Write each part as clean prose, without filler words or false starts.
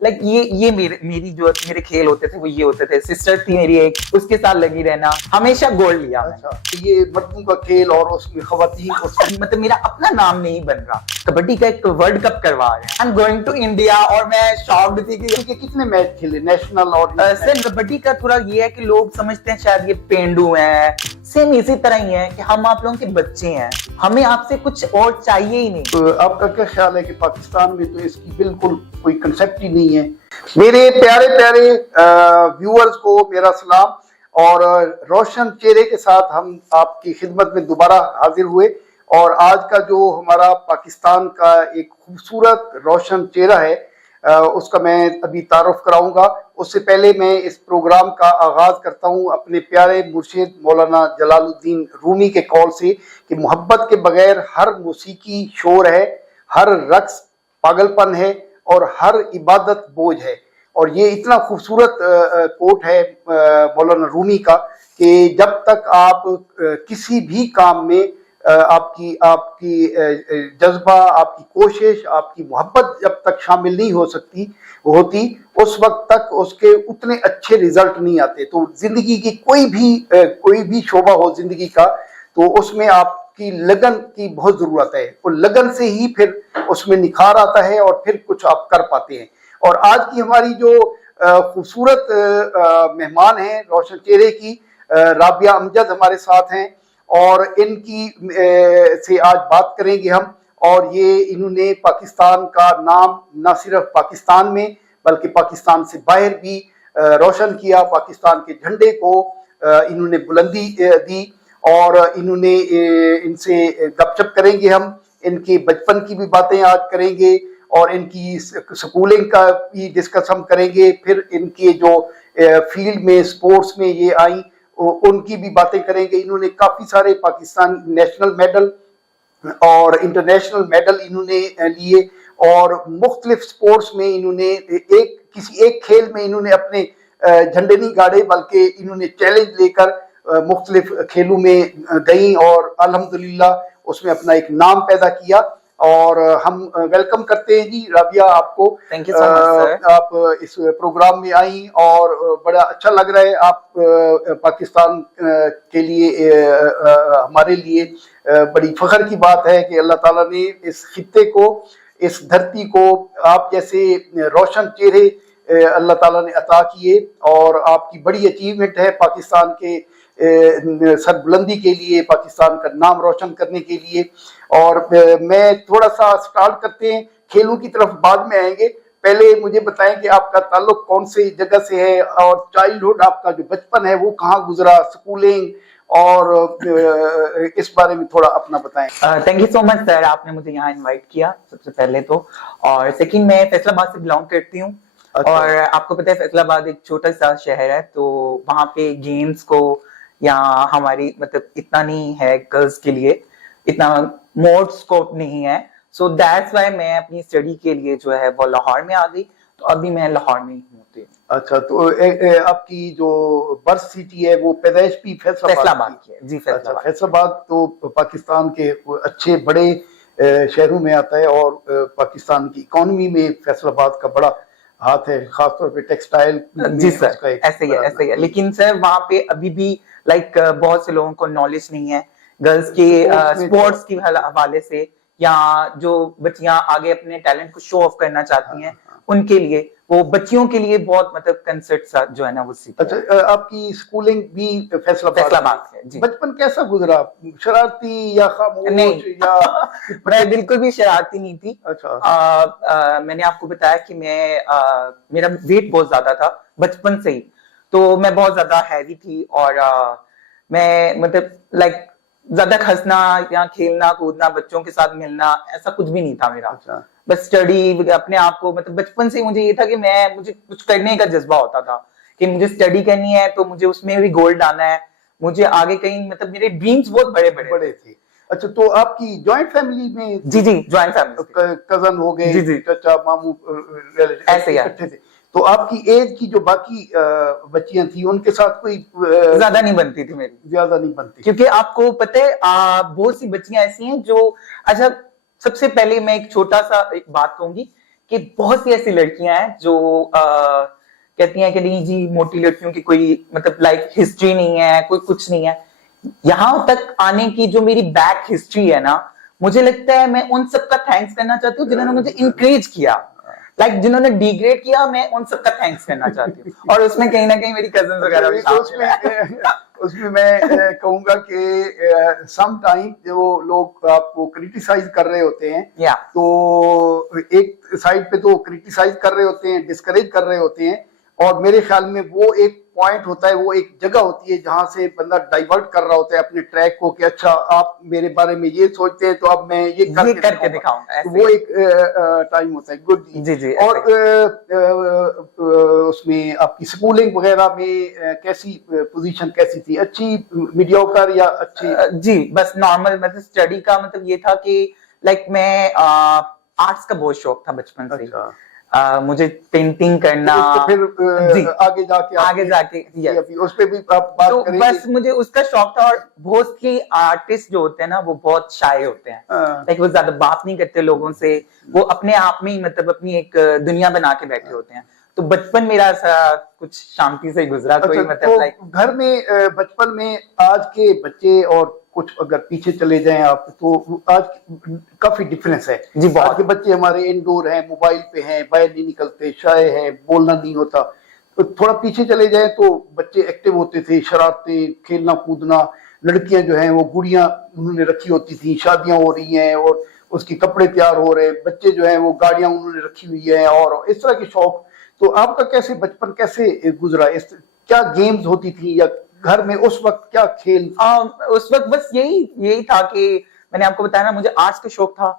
Like ये मेरी जो मेरे खेल होते थे वो ये होते थे। सिस्टर थी मेरी एक, उसके साथ लगी रहना, हमेशा गोल्ड लिया। अच्छा, ये मर्दों का खेल और उसमें खवातीन, मतलब मेरा अपना नाम नहीं बन रहा। कबड्डी का एक वर्ल्ड कप करवा रहे हैं, I am going to India, और मैं शॉक्ड थी कि कितने मैच खेले नेशनल और सर कबड्डी का थोड़ा ये है कि लोग समझते हैं शायद ये पेंडू है, सेम इसी तरह ही है कि हम आप लोगों के बच्चे हैं, हमें आपसे कुछ और चाहिए ही नहीं। तो आपका क्या ख्याल है कि पाकिस्तान में तो इसकी बिल्कुल कोई कंसेप्ट ही नहीं है। मेरे प्यारे प्यारे व्यूअर्स को मेरा सलाम, और रोशन चेहरे के साथ हम आपकी खिदमत में दोबारा हाजिर हुए, और आज का जो हमारा पाकिस्तान का एक खूबसूरत रोशन चेहरा है उसका मैं अभी तारुफ कराऊंगा। उससे पहले मैं इस प्रोग्राम का आगाज करता हूं अपने प्यारे मुर्शिद मौलाना जलालुद्दीन रूमी के कॉल से कि मोहब्बत के बगैर हर मौसीकी शोर है, हर रक्स पागलपन है और हर इबादत बोझ है। और ये इतना खूबसूरत कोट है मौलाना रूमी का कि जब तक आप किसी भी काम में आपकी जज्बा, आपकी कोशिश, आपकी मोहब्बत जब तक शामिल नहीं होती उस वक्त तक उसके उतने अच्छे रिजल्ट नहीं आते। तो जिंदगी की कोई भी शोबा हो जिंदगी का, तो उसमें आपकी लगन की बहुत जरूरत है, और लगन से ही फिर उसमें निखार आता है और फिर कुछ आप कर पाते हैं। और आज की हमारी जो खूबसूरत मेहमान हैं रोशन चेहरे की, राबिया अमजद हमारे साथ हैं, और इनकी से आज बात करेंगे हम। और ये इन्होंने पाकिस्तान का नाम न सिर्फ पाकिस्तान में बल्कि पाकिस्तान से बाहर भी रोशन किया। पाकिस्तान के झंडे को इन्होंने बुलंदी दी, और इन्होंने इनसे गपशप करेंगे हम, इनके बचपन की भी बातें आज करेंगे, और इनकी स्कूलिंग का भी डिस्कस हम करेंगे। फिर इनके जो फील्ड में स्पोर्ट्स में ये आई उनकी भी बातें करेंगे। इन्होंने काफी सारे पाकिस्तान नेशनल मेडल और इंटरनेशनल मेडल इन्होंने लिए, और मुख्तलिफ स्पोर्ट्स में इन्होंने किसी एक खेल में इन्होंने अपने झंडे नहीं गाड़े, बल्कि इन्होंने चैलेंज लेकर मुख्तलिफ खेलों में गई और अल्हम्दुलिल्लाह उसमें अपना एक नाम पैदा किया। और हम वेलकम करते हैं जी राबिया आपको। Thank you so much sir. आप इस प्रोग्राम में आई और बड़ा अच्छा लग रहा है। आप पाकिस्तान के लिए हमारे लिए बड़ी फख्र की बात है कि अल्लाह ताला ने इस खित्ते को, इस धरती को आप जैसे रोशन चेहरे अल्लाह ताला ने अता किए, और आपकी बड़ी अचीवमेंट है पाकिस्तान के सरबुलंदी के लिए, पाकिस्तान का नाम रोशन करने के लिए। और मैं थोड़ा सा स्टार्ट करते हैं, खेलों की तरफ बाद में आएंगे। पहले मुझे बताएं कि आपका ताल्लुक कौन से जगह से है, और चाइल्डहुड आपका जो बचपन है वो कहाँ गुजरा, स्कूलिंग, और इस बारे में थोड़ा अपना बताएं। Thank you so much sir, आपने मुझे यहाँ इनवाइट किया सबसे पहले तो। और सेकंड, मैं फैसलाबाद से बिलोंग करती हूँ। अच्छा। और आपको पता है फैसलाबाद एक छोटा सा शहर है, तो वहाँ पे गेम्स को या हमारी मतलब इतना नहीं है, गर्ल्स के लिए इतना मोर स्कोप नहीं है। सो दैट्स व्हाई मैं अपनी स्टडी के लिए जो है वो लाहौर में आ गई, तो अभी मैं लाहौर में ही हूँ। अच्छा, तो आपकी जो बर्थ सिटी है वो पैदाइश भी फैसलाबाद की है जी। फैसलाबाद। फैसलाबाद तो पाकिस्तान के अच्छे बड़े शहरों में आता है, और पाकिस्तान की इकोनॉमी में फैसलाबाद का बड़ा हाथ है, खासतौर पे टेक्सटाइल। जी सर, ऐसे ही है। लेकिन सर वहाँ पे अभी भी लाइक बहुत से लोगों को नॉलेज नहीं है गर्ल्स के स्पोर्ट्स के हवाले से, या जो बच्चियां आगे अपने टैलेंट को शो ऑफ करना चाहती हैं उनके लिए, वो बच्चियों के लिए बहुत मतलब कंसेप्ट जो है ना वो सीखते हैं। अच्छा, आपकी स्कूलिंग भी फैसलाबाद है जी। बचपन कैसा गुजरा, शरारती या खामोश? नहीं या मैं बिल्कुल भी शरारती नहीं थी। अच्छा। मैंने आपको बताया कि मेरा वेट बहुत ज्यादा था बचपन से ही, तो मैं बहुत ज्यादा हैवी थी, और मैं मतलब लाइक ज्यादा हंसना या खेलना कूदना, बच्चों के साथ मिलना, ऐसा कुछ भी नहीं था मेरा। अच्छा। बस स्टडी अपने आप को, मतलब बचपन से मुझे ये था कि मुझे कुछ करने का जज्बा होता था कि मुझे स्टडी करनी है, तो मुझे उसमें भी गोल्ड आना है, मुझे आगे कहीं, मतलब मेरे ड्रीम्स बहुत बड़े थे। अच्छा, तो आपकी जॉइंट फैमिली में? जी जॉइंट फैमिली, कजन हो गए जी, चाचा मामू ऐसे इकट्ठे थे। तो आपकी एज की जो बाकी बच्चियां थी उनके साथ कोई ज्यादा नहीं बनती थी मेरी, ज्यादा नहीं बनती, क्योंकि आपको पता है बहुत सी बच्चियां ऐसी हैं जो, अच्छा सबसे पहले मैं एक छोटा सा एक बात कहूंगी कि बहुत सी ऐसी लड़कियां हैं जो कहती हैं कि नहीं जी, मोटी लड़कियों की कोई मतलब लाइफ हिस्ट्री नहीं है, कोई कुछ नहीं है। यहां तक आने की जो मेरी बैक हिस्ट्री है ना, मुझे लगता है मैं उन सबका थैंक्स करना चाहती हूँ जिन्होंने मुझे इंकरेज किया, जिन्होंने डिग्रेड किया, मैं उन सबका थैंक्स करना चाहती हूँ। और उसमें कहीं ना कहीं मेरी कजिन वगैरह भी शामिल है। उसमें मैं कहूंगा कि सम टाइम जो लोग आपको क्रिटिसाइज कर रहे होते हैं, तो एक साइड पे तो क्रिटिसाइज कर रहे होते हैं, डिस्करेज कर रहे होते हैं, और मेरे ख्याल में वो एक पॉइंट होता है, वो एक जगह होती है जहां से बंदा डाइवर्ट कर रहा होता है अपने ट्रैक को कि अच्छा आप मेरे बारे में ये सोचते हैं तो अब मैं ये करके दिखाऊंगा। तो वो एक टाइम होता है। गुड जी जी। और उसमें आपकी स्कूलिंग वगैरह में कैसी पोजीशन कैसी थी? अच्छी, मीडियोकर या अच्छी? जी बस नॉर्मल। मतलब स्टडी का मतलब ये था कि लाइक मैं आर्ट्स का बहुत शौक था बचपन से। अच्छा। मुझे पेंटिंग करना, तो फिर आगे जाके yes. उस पे भी आप बात तो करेंगे। बस मुझे उसका शौक था। और बहुत सी आर्टिस्ट जो होते हैं ना, वो बहुत शाय होते हैं, लाइक वो ज्यादा बात नहीं करते लोगों से, वो अपने आप में ही मतलब अपनी एक दुनिया बना के बैठे होते हैं। तो बचपन मेरा ऐसा कुछ शांति से गुजरा। अच्छा, कोई मतलब लाइक घर में बचपन में आज के बच्चे और कुछ अगर पीछे चले जाएं आप, तो आज काफी डिफरेंस है जी। आज के बच्चे हमारे इंडोर हैं, मोबाइल पे हैं, बाहर नहीं निकलते, शाय है, बोलना नहीं होता। तो थोड़ा पीछे चले जाएं तो बच्चे एक्टिव होते थे, शरारतें, खेलना कूदना। लड़कियां जो हैं वो गुड़ियां उन्होंने रखी होती थी, शादियां हो रही हैं और उसके कपड़े तैयार हो रहे, बच्चे जो हैं वो गाड़ियां उन्होंने रखी हुई है और इस तरह के शौक। तो आपका कैसे बचपन कैसे गुजरा? क्या गेम्स होती थी या घर में उस वक्त क्या खेल? उस वक्त बस यही था कि मैंने आपको बताया ना, मुझे आर्ट्स का शौक था।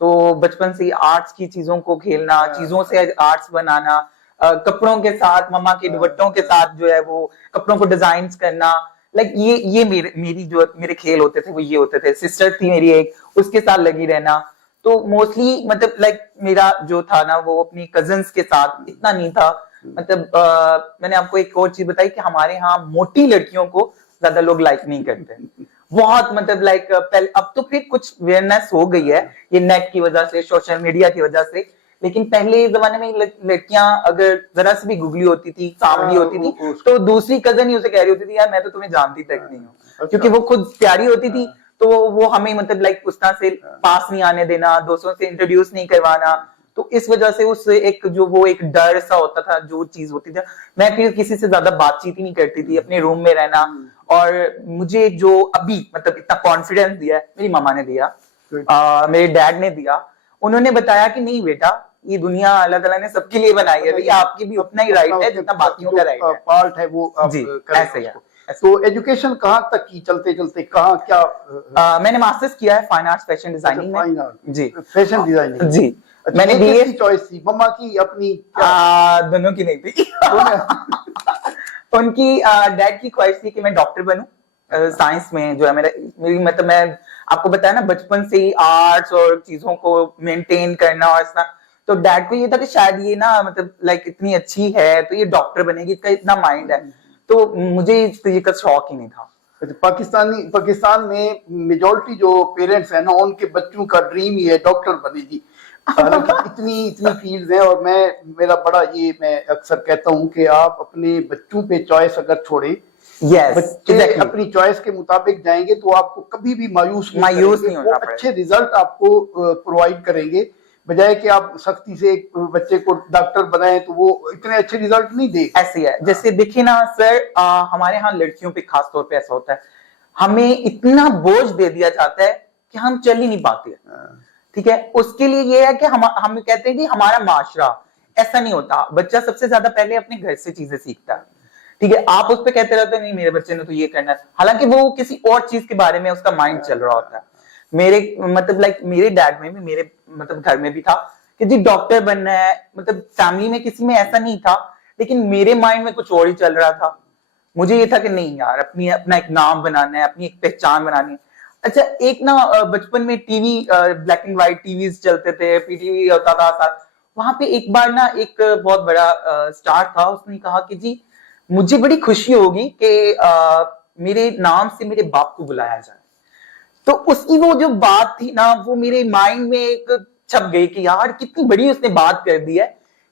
तो बचपन से आर्ट्स की चीजों को खेलना, चीजों से आर्ट्स बनाना, कपड़ों के साथ, मम्मा के दुपट्टों के साथ जो है वो कपड़ों को डिजाइन करना, लाइक ये मेरी जो मेरे खेल होते थे वो ये होते थे। सिस्टर थी मेरी एक, उसके साथ लगी रहना। तो मोस्टली मतलब लाइक मेरा जो था ना, वो अपनी कजिन्स के साथ इतना नहीं था। मतलब मैंने आपको एक और चीज बताई कि हमारे यहाँ मोटी लड़कियों को ज्यादा लोग लाइक नहीं करते। बहुत मतलब लाइक पहले, अब तो फिर कुछ अवेयरनेस हो गई है ये नेट की वजह से, सोशल मीडिया की वजह से। लेकिन पहले जमाने में लड़कियां अगर जरा सी भी गुगली होती थी, सांवली होती थी, तो दूसरी कजन ही उसे कह रही होती थी, यार मैं तो तुम्हें जानती तक नहीं हूँ, क्योंकि वो खुद प्यारी होती थी। तो वो हमें मतलब लाइक उस तरह से पास नहीं आने देना, दोस्तों से इंट्रोड्यूस नहीं करवाना। तो इस वजह से उस एक जो वो एक डर सा होता था, जो चीज होती थी, मैं फिर किसी से ज्यादा बातचीत ही नहीं करती थी, अपने रूम में रहना। और मुझे जो अभी मतलब इतना कॉन्फिडेंस दिया है, मेरी मामा ने दिया, मेरे डैड ने दिया। उन्होंने बताया कि नहीं बेटा, ये दुनिया अल्लाह ताला ने सबके लिए बनाई है, भैया आपकी भी उतना ही राइट है जितना बाकियों का राइट है। पार्ट है वो आप जी, ऐसे है। तो एजुकेशन कहाँ तक की, चलते चलते कहाँ क्या? मैंने मास्टर्स किया है फाइन आर्ट्स फैशन डिजाइनिंग में। जी, फैशन डिजाइनिंग। जी। मैंने किसकी चॉइस थी, मम्मा की अपनी? दोनों की नहीं थी। उनकी डैड की ख्वाहिश थी कि मैं डॉक्टर बनूं। साइंस में जो है मेरी मतलब मैं आपको बताया ना, बचपन से ही आर्ट्स और चीजों को मेंटेन करना और ऐसा। तो डैड को ये था कि शायद ये ना मतलब लाइक इतनी अच्छी है तो ये डॉक्टर बनेगी, इसका इतना माइंड है। तो मुझे इस तरीके का शौक ही नहीं था। पाकिस्तान में मेजॉरिटी जो पेरेंट्स हैं ना, उनके बच्चों का ड्रीम ही है डॉक्टर बनेगी। हालांकि इतनी फील्ड्स हैं, और मेरा बड़ा ये मैं अक्सर कहता हूँ कि आप अपने बच्चों पे चॉइस अगर छोड़े, बच्चे अपनी चॉइस के मुताबिक जाएंगे तो आपको कभी भी मायूस नहीं होना। अच्छे रिजल्ट आपको प्रोवाइड करेंगे, बजाय कि आप सख्ती से एक बच्चे को डॉक्टर बनाए तो वो इतने अच्छे रिजल्ट नहीं दे। ऐसे है जैसे देखिए ना सर, हमारे यहाँ लड़कियों पे खास तौर पे ऐसा होता है, हमें इतना बोझ दे दिया जाता है कि हम चल ही नहीं पाते। ठीक है, उसके लिए ये है कि हम कहते हैं कि हमारा माशरा। ऐसा नहीं होता, बच्चा सबसे ज्यादा पहले अपने घर से चीजें सीखता है। ठीक है, आप उस पर कहते रहते हैं नहीं मेरे बच्चे ने तो ये करना है, हालांकि वो किसी और चीज के बारे में उसका माइंड चल रहा होता है। मेरे मतलब लाइक मेरे डैड में भी, मेरे मतलब घर में भी था कि जी डॉक्टर बनना है। मतलब फैमिली में किसी में ऐसा नहीं था, लेकिन मेरे माइंड में कुछ और ही चल रहा था। मुझे ये था कि नहीं यार, अपना एक नाम बनाना है, अपनी एक पहचान बनानी है। अच्छा, एक ना बचपन में TV, black and white TVs चलते थे, पीटीवी होता था साथ। वहां पे एक बार ना एक बहुत बड़ा स्टार था, उसने कहा कि जी मुझे बड़ी खुशी होगी कि मेरे नाम से मेरे बाप को बुलाया जाए। तो उसकी वो जो बात थी ना, वो मेरे माइंड में एक छप गई कि यार कितनी बड़ी उसने बात कर दी है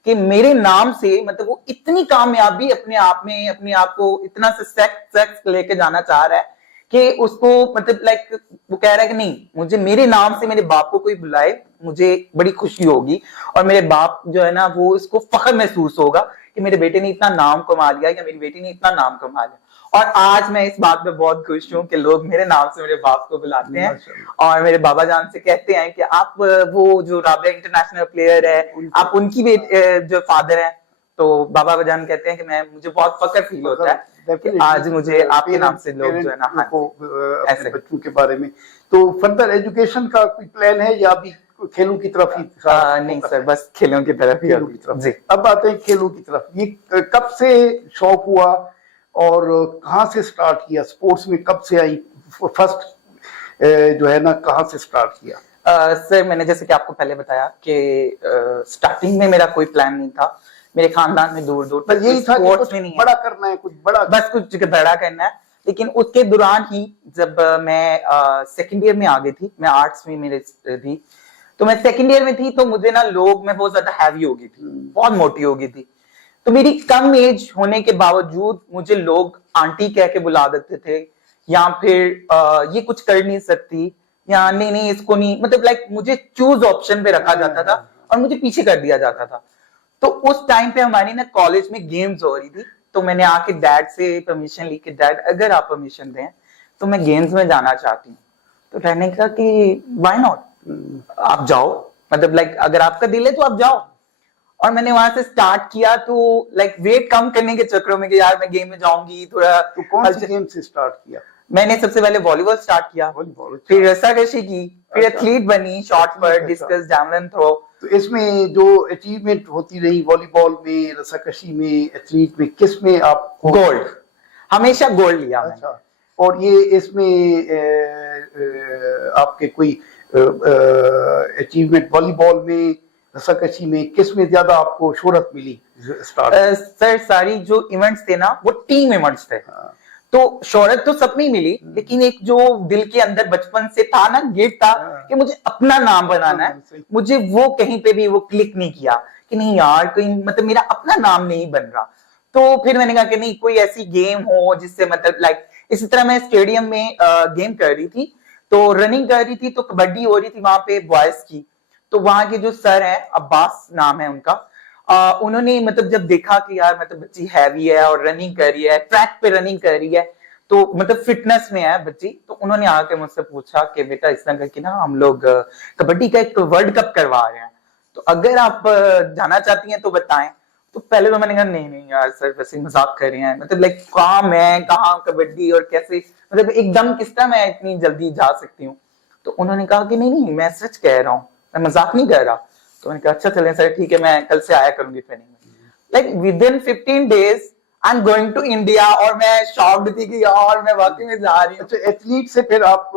कि मेरे नाम से मतलब वो इतनी कामयाबी अपने आप में अपने आप को इतना सक्सेस लेके जाना चाह रहा है कि उसको मतलब लाइक वो कह रहा है कि नहीं, मुझे मेरे नाम से मेरे बाप को कोई बुलाए, मुझे बड़ी खुशी होगी और मेरे बाप जो है ना वो इसको फख्र महसूस होगा कि मेरे बेटे ने इतना नाम कमा लिया या मेरी बेटी ने इतना नाम कमा लिया। और आज मैं इस बात पे बहुत खुश हूँ कि लोग मेरे नाम से मेरे बाप को बुलाते हैं और मेरे बाबा जान से कहते हैं कि आप वो जो राबिया इंटरनेशनल प्लेयर है, आप उनकी जो फादर है। तो बाबा जान कहते हैं कि मुझे बहुत फख्र फील होता है कि आज मुझे आपके नाम से लोग जो है ना अपने बच्चों के बारे में। तो फर्दर एजुकेशन का कोई प्लान है या अभी खेलों की तरफ ही? नहीं सर, बस खेलों की तरफ ही। जी, अब आते हैं खेलों की तरफ। ये कब से शौक हुआ और कहाँ से स्टार्ट किया? स्पोर्ट्स में कब से आई? फर्स्ट जो है ना कहाँ से स्टार्ट किया? सर मैंने जैसे कि आपको पहले बताया कि स्टार्टिंग में मेरा कोई प्लान नहीं था। मेरे खानदान में दूर दूर पर यही था कि कुछ बड़ा करना है, कुछ बड़ा, बस कुछ बड़ा करना है। लेकिन उसके दौरान ही जब मैं सेकंड ईयर में आ गई थी, मैं आर्ट्स में मेरे थी, तो मैं सेकंड ईयर में थी तो मुझे ना लोग, मैं बहुत ज्यादा हैवी हो गई थी, बहुत मोटी हो गई थी। तो मेरी कम एज होने के बावजूद मुझे लोग आंटी कह के बुला देते थे, या फिर ये कुछ कर नहीं सकती, या नहीं इसको नहीं, मतलब लाइक मुझे चूज ऑप्शन पे रखा जाता था और मुझे पीछे कर दिया जाता था। तो उस टाइम पे हमारी ना कॉलेज में गेम्स हो रही थी, तो मैंने आके डैड से परमिशन ली कि डैड अगर आप परमिशन दें तो मैं गेम्स में जाना चाहती हूँ। तो डैड ने कहा कि व्हाई नॉट, आप जाओ, मतलब लाइक अगर आपका दिल है तो आप जाओ। और मैंने वहां से स्टार्ट किया, तो लाइक वेट कम करने के चक्करों में कि यार मैं गेम में जाऊंगी थोड़ा। तो कौन सी गेम से स्टार्ट किया? मैंने सबसे पहले वॉलीबॉल स्टार्ट किया, फिर रस्साकशी की, फिर एथलीट बनी, shot put, discus, javelin throw. तो इसमें जो अचीवमेंट होती रही वॉलीबॉल में, रस्साकशी में, एथलीट में, किस में आप? गोल्ड, हमेशा गोल्ड लिया। अच्छा, और ये इसमें आपके कोई अचीवमेंट वॉलीबॉल में, रस्साकशी में, किस में ज्यादा आपको शोहरत मिली स्टार्ट? सर सारी जो इवेंट्स थे ना वो टीम इवेंट्स थे। तो शोहरत तो सब में ही मिली, लेकिन एक जो दिल के अंदर बचपन से था ना, गेट था कि मुझे अपना नाम बनाना है, मुझे वो कहीं पे भी वो क्लिक नहीं किया कि नहीं यार कहीं मतलब मेरा अपना नाम नहीं बन रहा। तो फिर मैंने कहा कि नहीं कोई ऐसी गेम हो जिससे मतलब लाइक, इसी तरह मैं स्टेडियम में गेम कर रही थी, तो रनिंग कर रही थी, तो कबड्डी हो रही थी वहां पे बॉयज की। तो वहां के जो सर हैं, अब्बास नाम है उनका, उन्होंने मतलब जब देखा कि यार मतलब बच्ची हैवी है और रनिंग कर रही है, ट्रैक पे रनिंग कर रही है, तो मतलब फिटनेस में है बच्ची, तो उन्होंने आके मुझसे पूछा कि बेटा इस तरह करके ना हम लोग कबड्डी का एक वर्ल्ड कप करवा रहे हैं, तो अगर आप जाना चाहती हैं तो बताएं। तो पहले तो मैंने कहा नहीं यार सर वैसे मजाक कर रहे हैं, मतलब लाइक कहाँ मैं, कहाँ कबड्डी और कैसे, मतलब एकदम किस तरह मैं इतनी जल्दी जा सकती हूँ। तो उन्होंने कहा कि नहीं मैं सच कह रहा हूँ, मैं मजाक नहीं कर रहा। तो मैंने कहा अच्छा चलें सर ठीक है, मैं कल से आया करूंगी ट्रेनिंग में। Like within 15 days I am going to India, और मैं शॉक्ड थी कि यार मैं वाकई में जा रही हूँ। अच्छा, एथलीट से फिर आप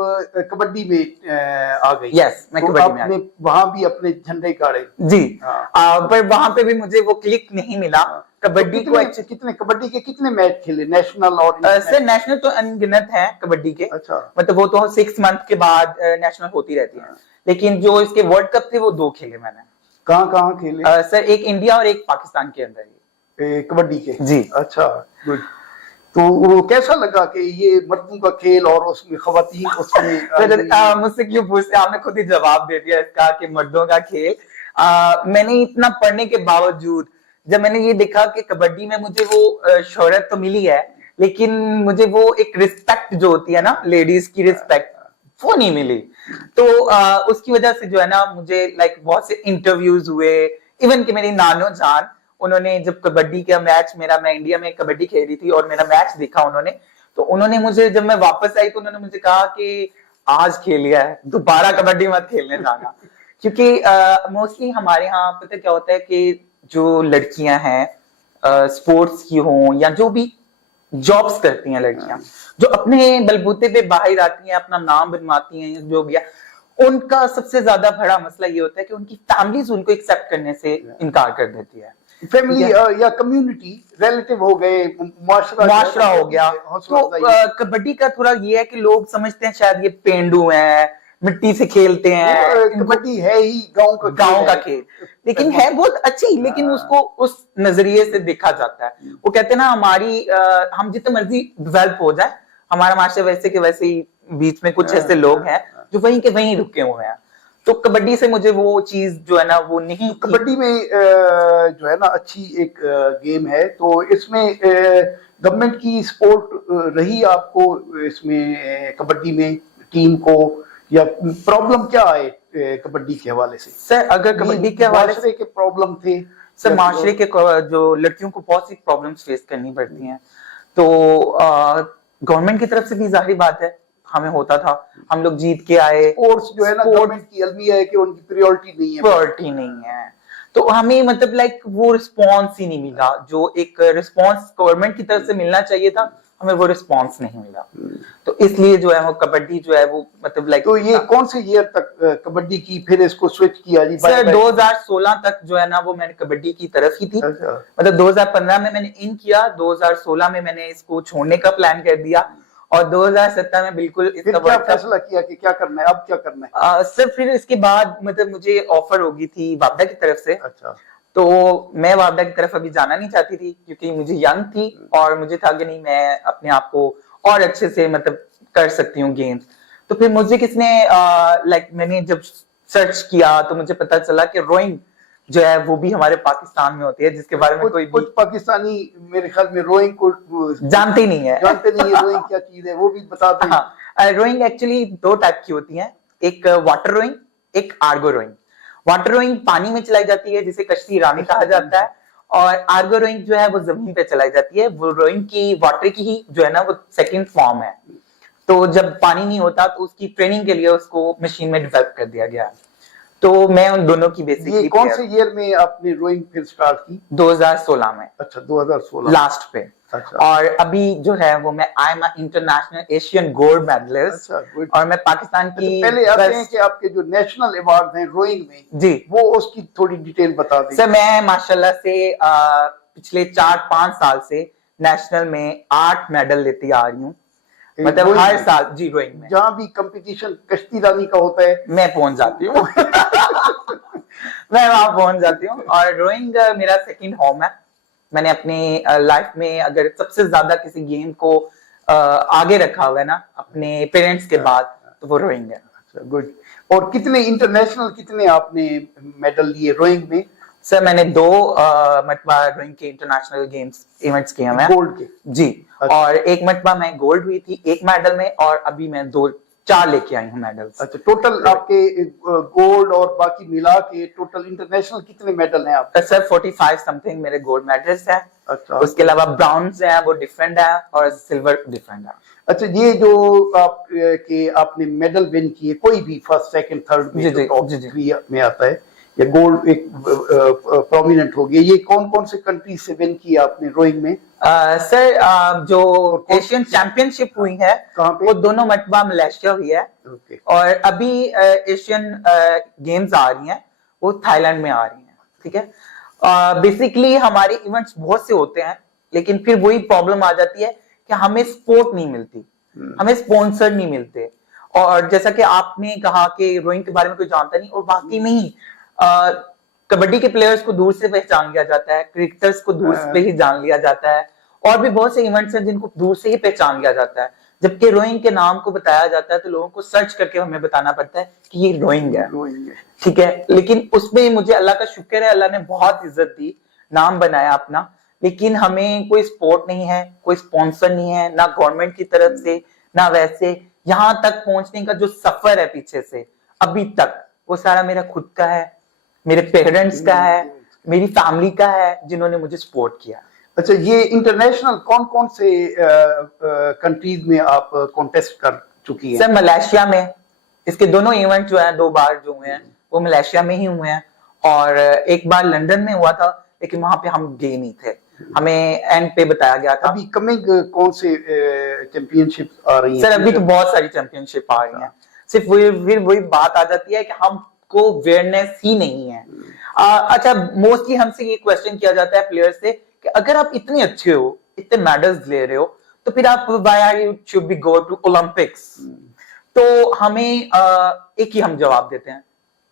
कबड्डी में आ गई? यस, मैं कबड्डी में आ गई। वहां भी अपने झंडे गाड़े? जी, पर वहां पे भी मुझे वो क्लिक नहीं मिला। कबड्डी तो कितने कबड्डी के कितने मैच खेले, नेशनल और सर नेशनल तो अनगिनत है कबड्डी के। अच्छा, मतलब वो तो 6 मंथ के बाद नेशनल होती रहती है, लेकिन जो इसके वर्ल्ड कप थे वो 2 खेले मैंने। कहाँ खेले? सर एक इंडिया और एक पाकिस्तान के अंदर ही कबड्डी के। जी। अच्छा, गुड। तो वो कैसा लगा कि ये मर्दों का खेल और उसमें खवातीन उसमें? मुझसे क्यों पूछते, आपने खुद ही जवाब दे दिया इसका कि मर्दों का खेल। मैंने इतना पढ़ने के बावजूद जब मैंने ये देखा कि कबड्डी में मुझे वो शोहरत तो मिली है, लेकिन मुझे वो एक रिस्पेक्ट जो होती है ना, लेडीज की रिस्पेक्ट, वो नहीं मिली। तो उसकी वजह से जो है ना मुझे लाइक बहुत से इंटरव्यूज हुए, इवन कि मेरी नानो जान, उन्होंने जब कबड्डी का मैच मेरा, मैं इंडिया में कबड्डी खेल रही थी और मेरा मैच देखा उन्होंने, तो उन्होंने मुझे, जब मैं वापस आई तो उन्होंने मुझे कहा कि आज खेल लिया है, दोबारा कबड्डी मत खेलने जाना। क्योंकि मोस्टली हमारे यहाँ पता क्या होता है कि जो लड़कियां हैं स्पोर्ट्स की हों या जो भी जॉब्स करती हैं लड़कियां, जो अपने बलबूते पे बाहर आती हैं, अपना नाम बनवाती हैं, जो भी है, उनका सबसे ज्यादा बड़ा मसला ये होता है कि उनकी फैमिलीज उनको एक्सेप्ट करने से इनकार कर देती है। फैमिली या कम्युनिटी, रिलेटिव हो गए, मुआशरा हो गया। तो कबड्डी का थोड़ा ये है कि लोग समझते हैं शायद ये पेंडू है, मिट्टी से खेलते हैं, कबड्डी है ही गांव का खेल, लेकिन है बहुत अच्छी, लेकिन उसको उस नजरिए से देखा जाता है। वो कहते हैं ना हमारी हम जितने मर्जी डेवलप हो जाए, हमारा माशरा वैसे के वैसे ही, बीच में कुछ ऐसे लोग हैं जो वहीं के वहीं रुके हुए हैं। तो कबड्डी से मुझे वो चीज जो है ना वो नहीं, कबड्डी में जो है ना अच्छी एक गेम है, तो इसमें गवर्नमेंट की सपोर्ट रही आपको इसमें कबड्डी में टीम को, या प्रॉब्लम क्या आए कबड्डी के हवाले से? सर अगर कबड्डी के हवाले से के प्रॉब्लम थे सर, माशरे के जो लड़कियों को बहुत सी प्रॉब्लम्स फेस करनी पड़ती हैं, तो गवर्नमेंट की तरफ से भी जाहिर बात है हमें होता था, हम लोग जीत के आए। स्पोर्ट्स जो है ना गवर्नमेंट की अलमिया है कि उनकी प्रायोरिटी नहीं है, तो हमें मतलब लाइक वो रिस्पॉन्स ही नहीं मिला, जो एक रिस्पॉन्स गवर्नमेंट की तरफ से मिलना चाहिए था, हमें वो रिस्पॉन्स नहीं मिला। तो इसलिए जो है वो कबड्डी जो है वो मतलब लाइक। तो ये कौन से ईयर तक कबड्डी की फिर इसको स्विच किया जी? सर 2016 तक जो है ना वो मैंने कबड्डी की तरफ ही थी। मतलब 2015 में मैंने इन किया, 2016 में मैंने इसको छोड़ने का प्लान कर दिया, और 2017 में बिल्कुल इसका क्या फैसला किया कि क्या करना है, अब क्या करना है? सर फिर इसके बाद मतलब मुझे ऑफर होगी थी वापडा की तरफ से। अच्छा। तो मैं वापडा की तरफ अभी जाना नहीं चाहती थी, क्योंकि मुझे यंग थी और मुझे था कि नहीं मैं अपने आप को और अच्छे से मतलब कर सकती हूँ गेम्स। तो फिर मुझे किसने लाइक मैंने जब सर्च किया तो मुझे पता चला कि रोइंग जो है वो भी हमारे पाकिस्तान में होती है, जिसके बारे में कुछ पाकिस्तानी मेरे ख्याल में रोइंग को जानते ही नहीं है। रोइंग क्या चीज है वो भी बता दें। हाँ, रोइंग एक्चुअली दो टाइप की होती है, एक वाटर रोइंग, एक आर्गो रोइंग। वाटर रोइंग पानी में चलाई जाती है जिसे कश्ती रानी कहा जाता है, और आर्गो रोइंग जो है वो जमीन पे चलाई जाती है। वो रोइंग की वाटर की ही जो है ना वो सेकंड फॉर्म है। तो जब पानी नहीं होता तो उसकी ट्रेनिंग के लिए उसको मशीन में डेवलप कर दिया गया। तो मैं उन दोनों की बेसिकली। कौन से ईयर में आपने रोइंग फिर स्टार्ट की? 2016 में। अच्छा, 2016 लास्ट पे। अच्छा। और अभी जो है वो मैं I am international Asian gold medallist. अच्छा, और मैं पाकिस्तान की। पहले आते हैं कि आपके जो नेशनल अवार्ड हैं रोइंग में जी, वो उसकी थोड़ी डिटेल बता दें। सर मैं माशाल्लाह से पिछले 4-5 साल से नेशनल में 8 मेडल लेती आ रही हूँ। मतलब हर साल जी रोइंग में जहां भी कंपटीशन कश्ती रानी का होता है मैं पहुंच जाती हूँ। मैं वहां पहुंच जाती हूँ। और रोइंग मेरा सेकंड होम है। मैंने अपनी लाइफ में अगर सबसे ज्यादा किसी गेम को आगे रखा हुआ है ना अपने पेरेंट्स के बाद, तो वो रोइंग है। अच्छा, गुड। और कितने आपने मेडल लिए रोइंग में? सर मैंने 2 मरतबा रोइंग के इंटरनेशनल गेम्स इवेंट्स किए हैं गोल्ड के जी। अच्छा। और एक मरतबा मैं गोल्ड हुई थी एक मेडल में, और अभी मैं 4 लेके आई हूँ मेडल्स। अच्छा, टोटल आपके गोल्ड और बाकी मिला के टोटल इंटरनेशनल कितने मेडल हैं आपके? सर 45 समथिंग मेरे गोल्ड मेडल्स हैं। अच्छा। उसके अलावा ब्राउन्स हैं वो डिफरेंट है, और सिल्वर डिफरेंट है। अच्छा, ये जो आपने मेडल विन किए, कोई भी फर्स्ट सेकंड थर्ड में टॉप 3 में आता है, या गोल्ड एक प्रोमिनेंट हो गया, ये कौन कौन से कंट्री से विन किया आपने रोइंग में? सर जो एशियन चैंपियनशिप हुई है वो दोनों मरतबा मलेशिया हुई है। और अभी एशियन गेम्स आ रही हैं वो थाईलैंड में आ रही हैं। ठीक है। बेसिकली हमारे इवेंट्स बहुत से होते हैं, लेकिन फिर वही प्रॉब्लम आ जाती है कि हमें सपोर्ट नहीं मिलती, हमें स्पॉन्सर नहीं मिलते। और जैसा कि आपने कहा कि रोइंग के बारे में कोई जानता नहीं, और बाकी में ही कबड्डी के प्लेयर्स को दूर से पहचान लिया जाता है, क्रिकेटर्स को दूर से ही जान लिया जाता है, और भी बहुत से इवेंट्स हैं जिनको दूर से ही पहचान लिया जाता है। जबकि रोइंग के नाम को बताया जाता है तो लोगों को सर्च करके हमें बताना पड़ता है कि ये रोइंग है। ठीक है। लेकिन उसमें मुझे अल्लाह का शुक्र है, अल्लाह ने बहुत इज्जत दी, नाम बनाया अपना, लेकिन हमें कोई सपोर्ट नहीं है, कोई स्पॉन्सर नहीं है, ना गवर्नमेंट की तरफ से ना वैसे। यहाँ तक पहुंचने का जो सफर है पीछे से अभी तक, वो सारा मेरा खुद का है, मेरे पेरेंट्स का है, मेरी फैमिली का है, जिन्होंने मुझे सपोर्ट किया। अच्छा, ये इंटरनेशनल कौन कौन से कंट्रीज में आप कॉन्टेस्ट कर चुकी हैं? सर मलेशिया में, इसके दोनों इवेंट जो है 2 बार जो हुए हैं वो मलेशिया में ही हुए हैं, और एक बार लंदन में हुआ था, लेकिन वहां पे हम गए नहीं थे, हमें एंड पे बताया गया था। अभी कमिंग कौन से चैंपियनशिप आ रही हैं? सर अभी तो बहुत सारी चैंपियनशिप आ रही हैं। सिर्फ वही बात आ जाती है कि हमको अवेयरनेस ही नहीं है। अच्छा, मोस्टली हमसे ये क्वेश्चन किया जाता है प्लेयर से कि अगर आप इतने अच्छे हो, इतने मेडल्स ले रहे हो, तो फिर आप why are you should be go to Olympics. तो हमें एक ही हम जवाब देते हैं,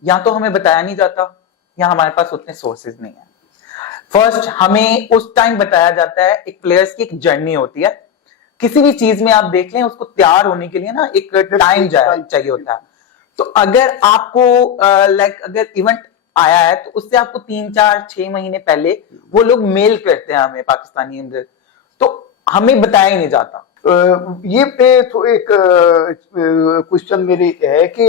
या तो हमें बताया नहीं जाता या हमारे पास उतने सोर्सेज नहीं है। फर्स्ट, हमें उस टाइम बताया जाता है, एक प्लेयर्स की एक जर्नी होती है, किसी भी चीज में आप देख लें उसको तैयार होने के लिए ना एक टाइम चाहिए होता है। तो अगर आपको अगर इवेंट आया है तो उससे आपको 3 4 6 महीने पहले वो लोग मेल करते हैं हमें, पाकिस्तानी अंदर, तो हमें बताया ही नहीं जाता। ये पे तो एक क्वेश्चन मेरे है कि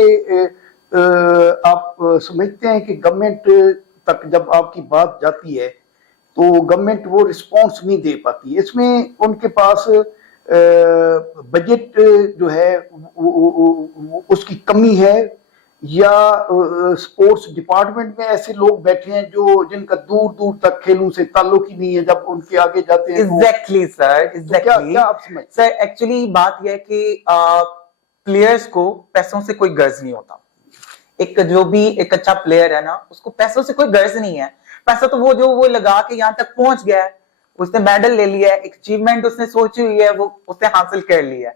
आप समझते हैं कि गवर्नमेंट तक जब आपकी बात जाती है तो गवर्नमेंट वो रिस्पांस नहीं दे पाती, इसमें उनके पास बजट जो है उसकी कमी है, या स्पोर्ट्स डिपार्टमेंट में ऐसे लोग बैठे हैं जो जिनका दूर दूर तक खेलों से ताल्लुक ही नहीं है, जब उनके आगे जाते हैं एग्जैक्टली सर, एग्जैक्टली क्या आप समझ सर, एक्चुअली बात यह है कि प्लेयर्स को पैसों से कोई गर्ज नहीं होता। एक जो भी एक अच्छा प्लेयर है ना, उसको पैसों से कोई गर्ज नहीं है। पैसा तो वो जो वो लगा के यहाँ तक पहुंच गया है, उसने मेडल ले लिया है, एक अचीवमेंट उसने सोची हुई है, वो उसने हासिल कर लिया है।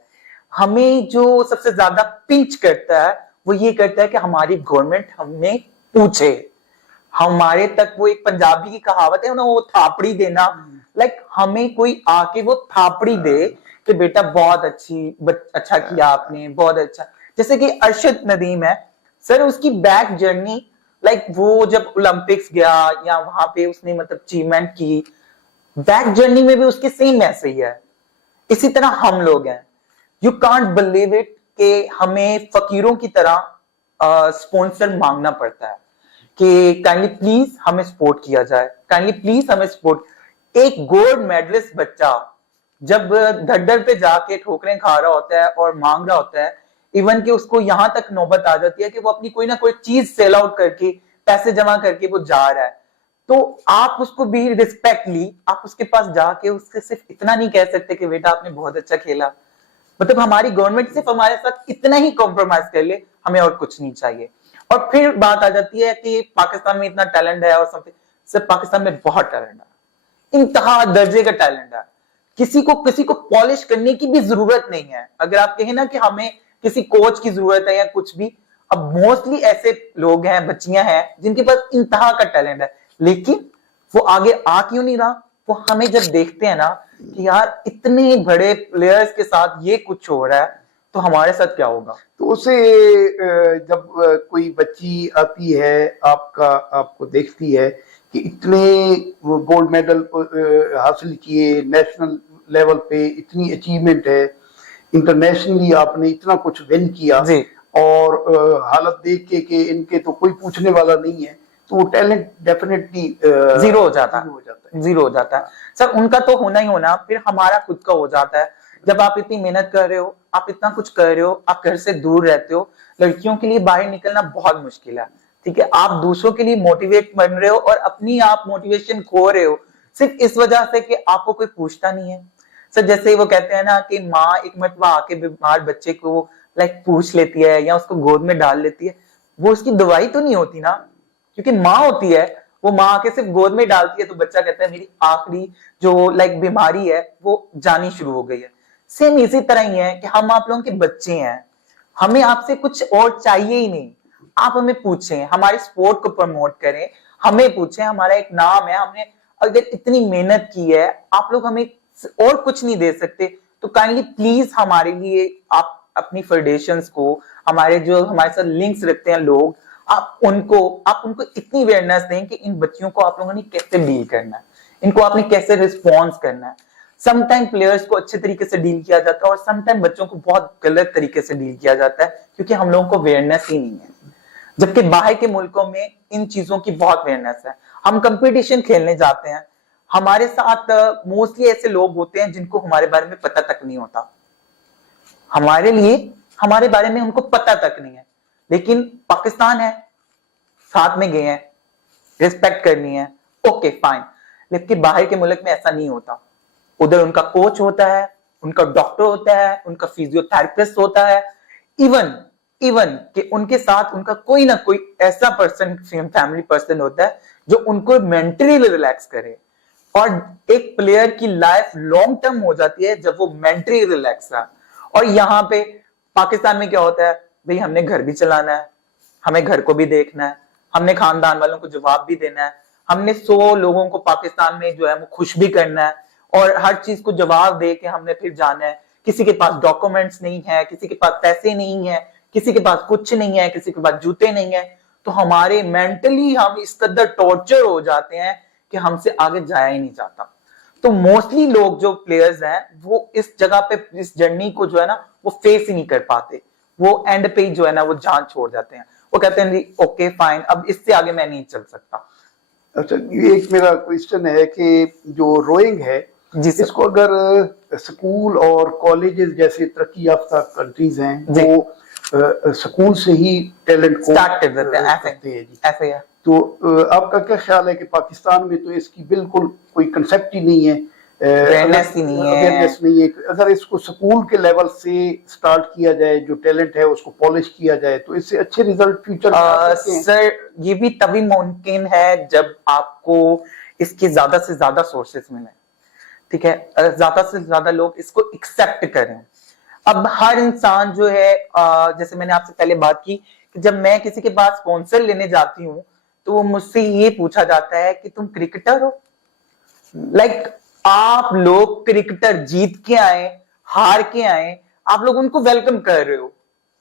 हमें जो सबसे ज्यादा पिंच करता है वो ये करता है कि हमारी गवर्नमेंट हमें पूछे, हमारे तक वो एक पंजाबी की कहावत है ना, वो थापड़ी देना, लाइक हमें कोई आके वो थापड़ी दे कि बेटा बहुत अच्छा किया आपने, बहुत अच्छा। जैसे कि अरशद नदीम है सर, उसकी बैक जर्नी, लाइक वो जब ओलंपिक्स गया या वहां पे उसने मतलब अचीवमेंट की, बैक जर्नी में भी उसके सेम ऐसे ही है। इसी तरह हम लोग हैं, यू कांट बिलीव इट कि हमें फकीरों की तरह स्पॉन्सर मांगना पड़ता है कि काइंडली प्लीज हमें सपोर्ट किया जाए, काइंडली प्लीज हमें सपोर्ट। एक गोल्ड मेडलिस्ट बच्चा जब धड्डर पे जाके ठोकरें खा रहा होता है और मांग रहा होता है, इवन कि उसको यहां तक नौबत आ जाती है कि वो अपनी कोई ना कोई चीज सेल आउट करके पैसे जमा करके वो जा रहा है, तो आप उसको भी रिस्पेक्टली आप उसके पास जाके उससे सिर्फ इतना नहीं कह सकते कि बेटा आपने बहुत अच्छा खेला। मतलब हमारी गवर्नमेंट सिर्फ हमारे साथ इतना ही कॉम्प्रोमाइज कर ले, हमें और कुछ नहीं चाहिए। और फिर बात आ जाती है कि पाकिस्तान में इतना टैलेंट है और समथिंग। सिर्फ पाकिस्तान में बहुत टैलेंट है, इंतहा दर्जे का टैलेंट है, किसी को पॉलिश करने की भी जरूरत नहीं है। अगर आप कहें ना कि हमें किसी कोच की जरूरत है या कुछ भी, अब मोस्टली ऐसे लोग हैं, बच्चियां हैं जिनके पास इंतहा का टैलेंट है, लेकिन वो आगे आ क्यों नहीं रहा। वो हमें जब देखते हैं ना कि यार इतने बड़े प्लेयर्स के साथ ये कुछ हो रहा है, तो हमारे साथ क्या होगा। तो उसे जब कोई बच्ची आती है आपको देखती है कि इतने गोल्ड मेडल हासिल किए, नेशनल लेवल पे इतनी अचीवमेंट है, इंटरनेशनली आपने इतना कुछ विन किया, और हालत देख के कि इनके तो कोई पूछने वाला नहीं है, तो वो टैलेंट डेफिनेटली जीरो हो जाता है सर। उनका तो होना ही होना, फिर हमारा खुद का हो जाता है। जब आप इतनी मेहनत कर रहे हो, आप इतना कुछ कर रहे हो, आप घर से दूर रहते हो, लड़कियों के लिए बाहर निकलना बहुत मुश्किल है, ठीक है। आप दूसरों के लिए मोटिवेट बन रहे हो और अपनी आप मोटिवेशन खो रहे हो सिर्फ इस वजह से कि आपको कोई पूछता नहीं है। सर जैसे वो कहते हैं ना कि माँ एक मरतबा आके बीमार बच्चे को लाइक पूछ लेती है या उसको गोद में डाल लेती है, वो उसकी दवाई तो नहीं होती ना, क्योंकि माँ होती है, वो माँ आके सिर्फ गोद में डालती है तो बच्चा कहता है मेरी आखिरी जो लाइक बीमारी है वो जानी शुरू हो गई है। सेम इसी तरह ही है कि हम आप लोगों के बच्चे हैं, हमें आपसे कुछ और चाहिए ही नहीं। आप हमें पूछें, हमारे स्पोर्ट को प्रमोट करें, हमें पूछें, हमारा एक नाम है, हमने अगर इतनी मेहनत की है, आप लोग हमें और कुछ नहीं दे सकते, तो काइंडली प्लीज हमारे लिए आप अपनी फेडरेशंस को, हमारे जो हमारे साथ लिंक्स रखते हैं लोग, आप उनको इतनी अवेयरनेस दें कि इन बच्चियों को आप लोगों ने कैसे डील करना है, इनको आपने कैसे रिस्पॉन्स करना है। समटाइम प्लेयर्स को अच्छे तरीके से डील किया जाता है और समटाइम बच्चों को बहुत गलत तरीके से डील किया जाता है, क्योंकि हम लोगों को अवेयरनेस ही नहीं है। जबकि बाहर के मुल्कों में इन चीजों की बहुत अवेयरनेस है। हम कंपटीशन खेलने जाते हैं, हमारे साथ मोस्टली ऐसे लोग होते हैं जिनको हमारे बारे में पता तक नहीं होता, हमारे लिए हमारे बारे में उनको पता तक नहीं है। लेकिन पाकिस्तान है, साथ में गए हैं, रिस्पेक्ट करनी है, ओके फाइन। लेकिन बाहर के मुल्क में ऐसा नहीं होता। उधर उनका कोच होता है, उनका डॉक्टर होता है, उनका फिजियोथेरेपिस्ट होता है, इवन कि उनके साथ उनका कोई ना कोई ऐसा पर्सन, फैमिली पर्सन होता है जो उनको मेंटली रिलैक्स करे। और एक प्लेयर की लाइफ लॉन्ग टर्म हो जाती है जब वो मेंटली रिलैक्स रहा। और यहाँ पे पाकिस्तान में क्या होता है, भाई हमने घर भी चलाना है, हमें घर को भी देखना है, हमने खानदान वालों को जवाब भी देना है, हमने 100 लोगों को पाकिस्तान में जो है वो खुश भी करना है, और हर चीज को जवाब दे के हमने फिर जाना है। किसी के पास डॉक्यूमेंट्स नहीं है, किसी के पास पैसे नहीं है, किसी के पास कुछ नहीं है, किसी के पास जूते नहीं है, तो हमारे मेंटली हम इस कदर टॉर्चर हो जाते हैं कि हमसे आगे जाया ही नहीं जाता। तो मोस्टली लोग जो प्लेयर्स हैं वो इस जगह पे इस जर्नी को जो है ना वो फेस ही नहीं कर पाते, वो एंड पे जो है ना वो जान छोड़ जाते हैं, वो कहते हैं ओके फाइन, अब इससे आगे मैं नहीं चल सकता। अच्छा, ये एक मेरा क्वेश्चन है कि जो रोइंग है जी सर। इसको अगर स्कूल और कॉलेजेस जैसे तरक्की याफ्ता कंट्रीज हैं वो स्कूल से ही टैलेंट को स्टार्ट कर देते हैं, करते हैं जी, ऐसे है। तो आपका क्या ख्याल है कि पाकिस्तान में तो इसकी बिल्कुल कोई कंसेप्ट ही नहीं है, अवेयरनेस ही नहीं है, अवेयरनेस नहीं है। अगर इसको स्कूल के लेवल से स्टार्ट किया जाए, जो टैलेंट है उसको पॉलिश किया जाए, तो इससे अच्छे रिजल्ट फ्यूचर में आ सकते हैं। सर ये भी तभी मुमकिन है जब आपको इसके ज्यादा से ज्यादा सोर्सेस मिले, ठीक है, ज्यादा से ज्यादा लोग इसको एक्सेप्ट करें। अब हर इंसान जो है, जैसे मैंने आपसे पहले बात की कि जब मैं किसी के पास स्पॉन्सर लेने जाती हूँ तो वो मुझसे ये पूछा जाता है कि तुम क्रिकेटर हो। लाइक आप लोग क्रिकेटर जीत के आए, हार के आए, आप लोग उनको वेलकम कर रहे हो,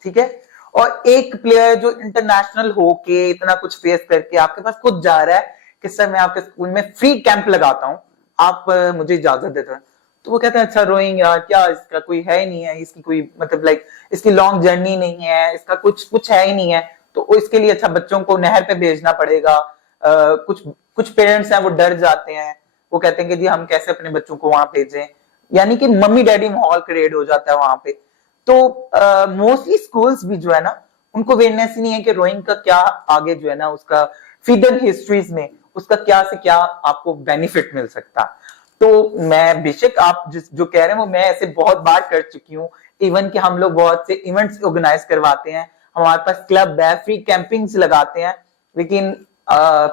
ठीक है, और एक प्लेयर जो इंटरनेशनल होके इतना कुछ फेस करके आपके पास खुद जा रहा है कि सर मैं आपके स्कूल में फ्री कैंप लगाता हूँ, आप मुझे इजाजत देते हैं, तो वो कहते हैं अच्छा रोइंग यार, क्या इसका कोई है ही नहीं है, इसकी कोई मतलब लाइक इसकी लॉन्ग जर्नी नहीं है, इसका कुछ है ही नहीं है, तो इसके लिए अच्छा बच्चों को नहर पे भेजना पड़ेगा। कुछ पेरेंट्स हैं वो डर जाते हैं, वो कहते हैं कि जी हम कैसे अपने बच्चों को वहां भेजें, यानी कि मम्मी डैडी माहौल क्रिएट हो जाता है वहां पे। तो मोस्टली स्कूल्स भी जो है ना उनको अवेयरनेस ही नहीं है कि रोइंग का क्या आगे जो है ना उसका फीडर हिस्ट्रीज में उसका क्या से क्या आपको बेनिफिट मिल सकता। तो मैं बेशक आप जो कह रहे हैं वो मैं ऐसे बहुत बार कर चुकी हूँ, इवन कि हम लोग बहुत से इवेंट्स ऑर्गेनाइज करवाते हैं, हमारे पास क्लब है, फ्री कैंपिंग्स लगाते हैं, लेकिन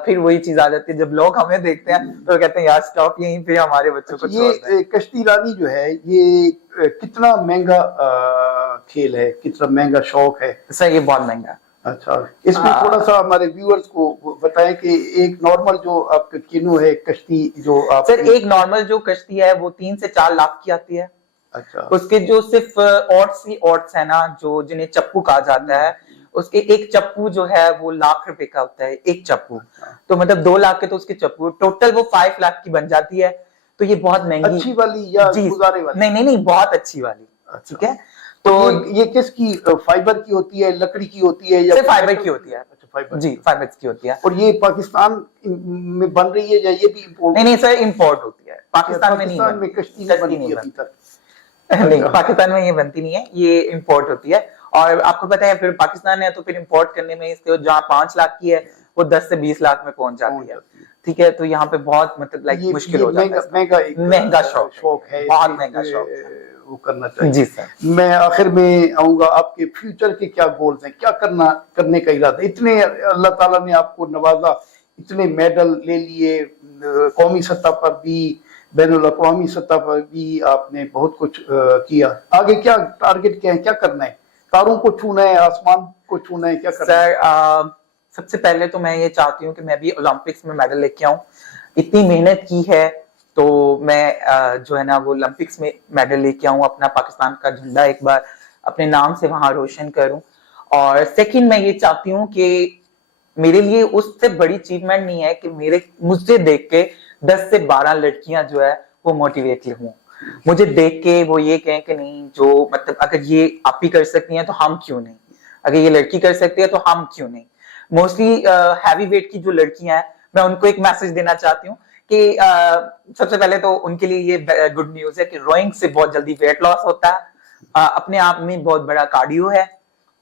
फिर वही चीज आ जाती है जब लोग हमें देखते हैं तो कहते हैं यार स्टॉप यहीं पे हमारे बच्चों को छोड़ दें। ये कश्ती रानी जो है ये कितना महंगा खेल है, कितना महंगा शौक है? सर ये बहुत महंगा। अच्छा, इसमें थोड़ा सा हमारे व्यूअर्स को बताएं कि एक नॉर्मल जो आपके किनो है कश्ती जो आप सर एक नॉर्मल जो कश्ती है वो 3 से 4 लाख की आती है। अच्छा, उसके जो सिर्फ ऑट्स है ना, जो जिन्हें चप्पू कहा जाता है, उसके एक चप्पू जो है वो लाख रुपए का होता है, एक चप्पू। तो मतलब 2 लाख के तो उसके चप्पू, टोटल वो 5 लाख की बन जाती है। तो ये बहुत महंगी, अच्छी वाली या गुजारे वाली? नहीं, बहुत अच्छी वाली, ठीक है। तो ये किसकी, फाइबर की होती है, लकड़ी की होती है, या सिर्फ फाइबर की होती है? अच्छा, फाइबर जी, फाइबर की होती है। और ये पाकिस्तान में बन रही है या ये भी इम्पोर्ट? नहीं सर, इम्पोर्ट होती है, पाकिस्तान में नहीं बनती, कश्ती नहीं बनी अभी तक। नहीं, पाकिस्तान में ये बनती नहीं है, ये इंपोर्ट होती है। और आपको पता है फिर पाकिस्तान है तो फिर इंपोर्ट करने में इसके जहाँ 5 लाख की है वो 10 से 20 लाख में पहुंच जाती है, ठीक है। तो यहाँ पे बहुत मतलब लाइक मुश्किल हो जाता है, महंगा शौक है, बहुत महंगा शौक वो करना चाहिए। जी सर। मैं आखिर में आऊंगा, आपके फ्यूचर के क्या गोल्स हैं, क्या करने का इरादा? इतने अल्लाह ताला ने आपको नवाजा, इतने मेडल ले लिए, कौमी सतह पर भी, बैनुल अक़वामी सतह पर भी आपने बहुत कुछ किया। आगे क्या टारगेट क्या है, क्या करना है? तारों को छूना है, आसमान को छूना है, क्या करना है? सर सबसे पहले तो मैं ये चाहती हूँ कि मैं भी ओलंपिक्स में मेडल लेके आऊं। इतनी मेहनत की है तो मैं जो है ना वो ओलंपिक्स में मेडल लेके आऊं, अपना पाकिस्तान का झंडा एक बार अपने नाम से वहां रोशन करूं। और सेकंड मैं ये चाहती हूँ कि मेरे लिए उससे बड़ी अचीवमेंट नहीं है कि मुझसे देख के 10 से 12 लड़कियां जो है वो मोटिवेट हों, मुझे देख के वो ये कहें कि नहीं, जो मतलब अगर ये आप ही कर सकती हैं तो हम क्यों नहीं, अगर ये लड़की कर सकती है तो हम क्यों नहीं। मोस्टली हैवी वेट की जो लड़कियां हैं मैं उनको एक मैसेज देना चाहती हूँ कि सबसे पहले तो उनके लिए ये गुड न्यूज है कि रोइंग से बहुत जल्दी वेट लॉस होता है, अपने आप में बहुत बड़ा कार्डियो है,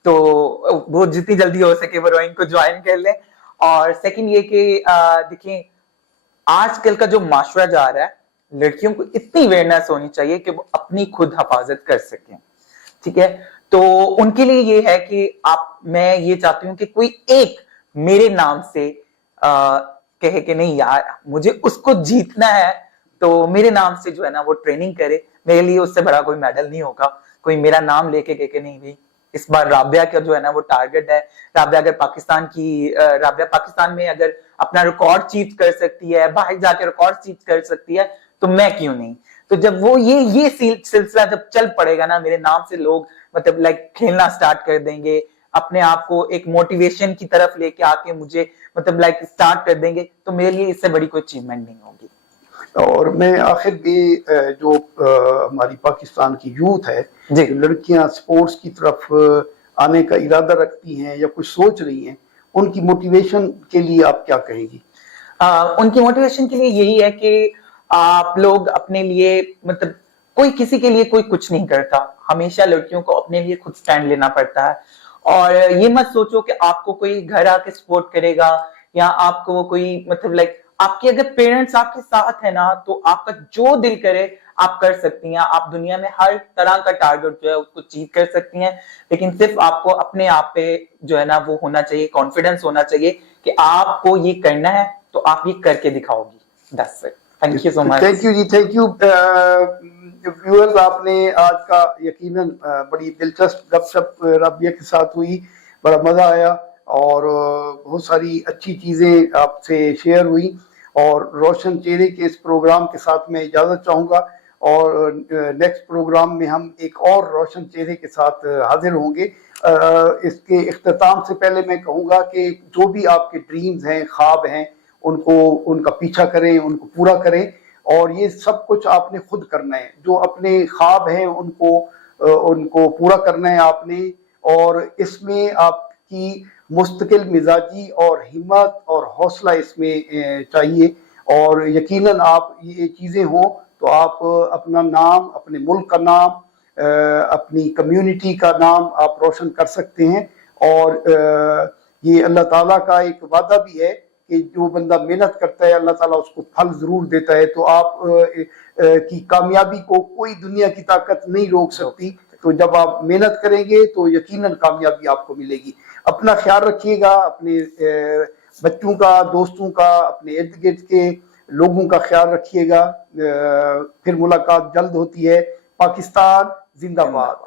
तो वो जितनी जल्दी हो सके वो रोइंग को ज्वाइन कर ले। और सेकंड ये कि देखिए आजकल का जो माशरा जा रहा है, लड़कियों को इतनी अवेयरनेस होनी चाहिए कि वो अपनी खुद हिफाजत कर सकें, ठीक है। तो उनके लिए ये है कि मैं ये चाहती हूँ कि कोई एक मेरे नाम से कहे कि नहीं यार मुझे उसको जीतना है, तो मेरे नाम से जो है ना वो ट्रेनिंग करे। मेरे लिए उससे बड़ा कोई मेडल नहीं होगा, कोई मेरा नाम लेके कहे कि नहीं भाई इस बार राबिया का जो है ना वो टारगेट है। राबिया अगर राबिया पाकिस्तान में अगर अपना रिकॉर्ड चीज कर सकती है, बाहर जाके रिकॉर्ड चीज कर सकती है, तो मैं क्यों नहीं। तो जब वो ये सिलसिला जब चल पड़ेगा ना, मेरे नाम से लोग मतलब लाइक खेलना स्टार्ट कर देंगे, अपने आप को एक मोटिवेशन की तरफ लेके आके मुझे मतलब लाइक स्टार्ट कर देंगे, तो मेरे लिए इससे बड़ी कोई अचीवमेंट नहीं होगी। और मैं आखिर में जो हमारी पाकिस्तान की यूथ है, जी। जो लड़कियां स्पोर्ट्स की तरफ आने का इरादा रखती हैं या कुछ सोच रही हैं, उनकी मोटिवेशन के लिए आप क्या कहेंगी? उनकी मोटिवेशन के लिए यही है कि आप लोग अपने लिए मतलब कोई किसी के लिए कोई कुछ नहीं करता, हमेशा लड़कियों को अपने लिए खुद स्टैंड लेना पड़ता है। और ये मत सोचो कि आपको कोई घर आके सपोर्ट करेगा या आपको कोई मतलब लाइक आपके अगर पेरेंट्स आपके साथ है ना, तो आपका जो दिल करे आप कर सकती हैं। आप दुनिया में हर तरह का टारगेट जो है उसको अचीव कर सकती हैं, लेकिन सिर्फ आपको अपने आप पे जो है ना वो होना चाहिए, कॉन्फिडेंस होना चाहिए कि आपको ये करना है तो आप ये करके दिखाओगी। That's it. Thank you so much. Thank you जी, थैंक यू। व्यूअर्स, आपने आज का यकीनन बड़ी दिलचस्प गपशप राबिया के साथ हुई, बड़ा मजा आया और बहुत सारी अच्छी चीजें आपसे शेयर हुई। और रोशन चेहरे के इस प्रोग्राम के साथ मैं इजाजत चाहूंगा, और नेक्स्ट प्रोग्राम में हम एक और रोशन चेहरे के साथ हाजिर होंगे। इसके इख्तिताम से पहले मैं कहूँगा कि जो भी आपके ड्रीम्स हैं, ख्वाब हैं, उनका पीछा करें, उनको पूरा करें। और ये सब कुछ आपने खुद करना है, जो अपने ख्वाब हैं उनको पूरा करना है आपने। और इसमें आपकी मुस्तकिल मिजाजी और हिम्मत और हौसला इसमें चाहिए। और यकीनन आप ये चीज़ें हों तो आप अपना नाम, अपने मुल्क का नाम, अपनी कम्युनिटी का नाम आप रोशन कर सकते हैं। और ये अल्लाह ताला का एक वादा भी है कि जो बंदा मेहनत करता है अल्लाह ताला उसको फल जरूर देता है। तो आप की कामयाबी को कोई दुनिया की ताकत नहीं रोक सकती। तो जब आप मेहनत करेंगे तो यकीनन कामयाबी आपको मिलेगी। अपना ख्याल रखिएगा, अपने बच्चों का, दोस्तों का, अपने इर्द गिर्द के लोगों का ख्याल रखिएगा। फिर मुलाकात जल्द होती है। पाकिस्तान जिंदाबाद।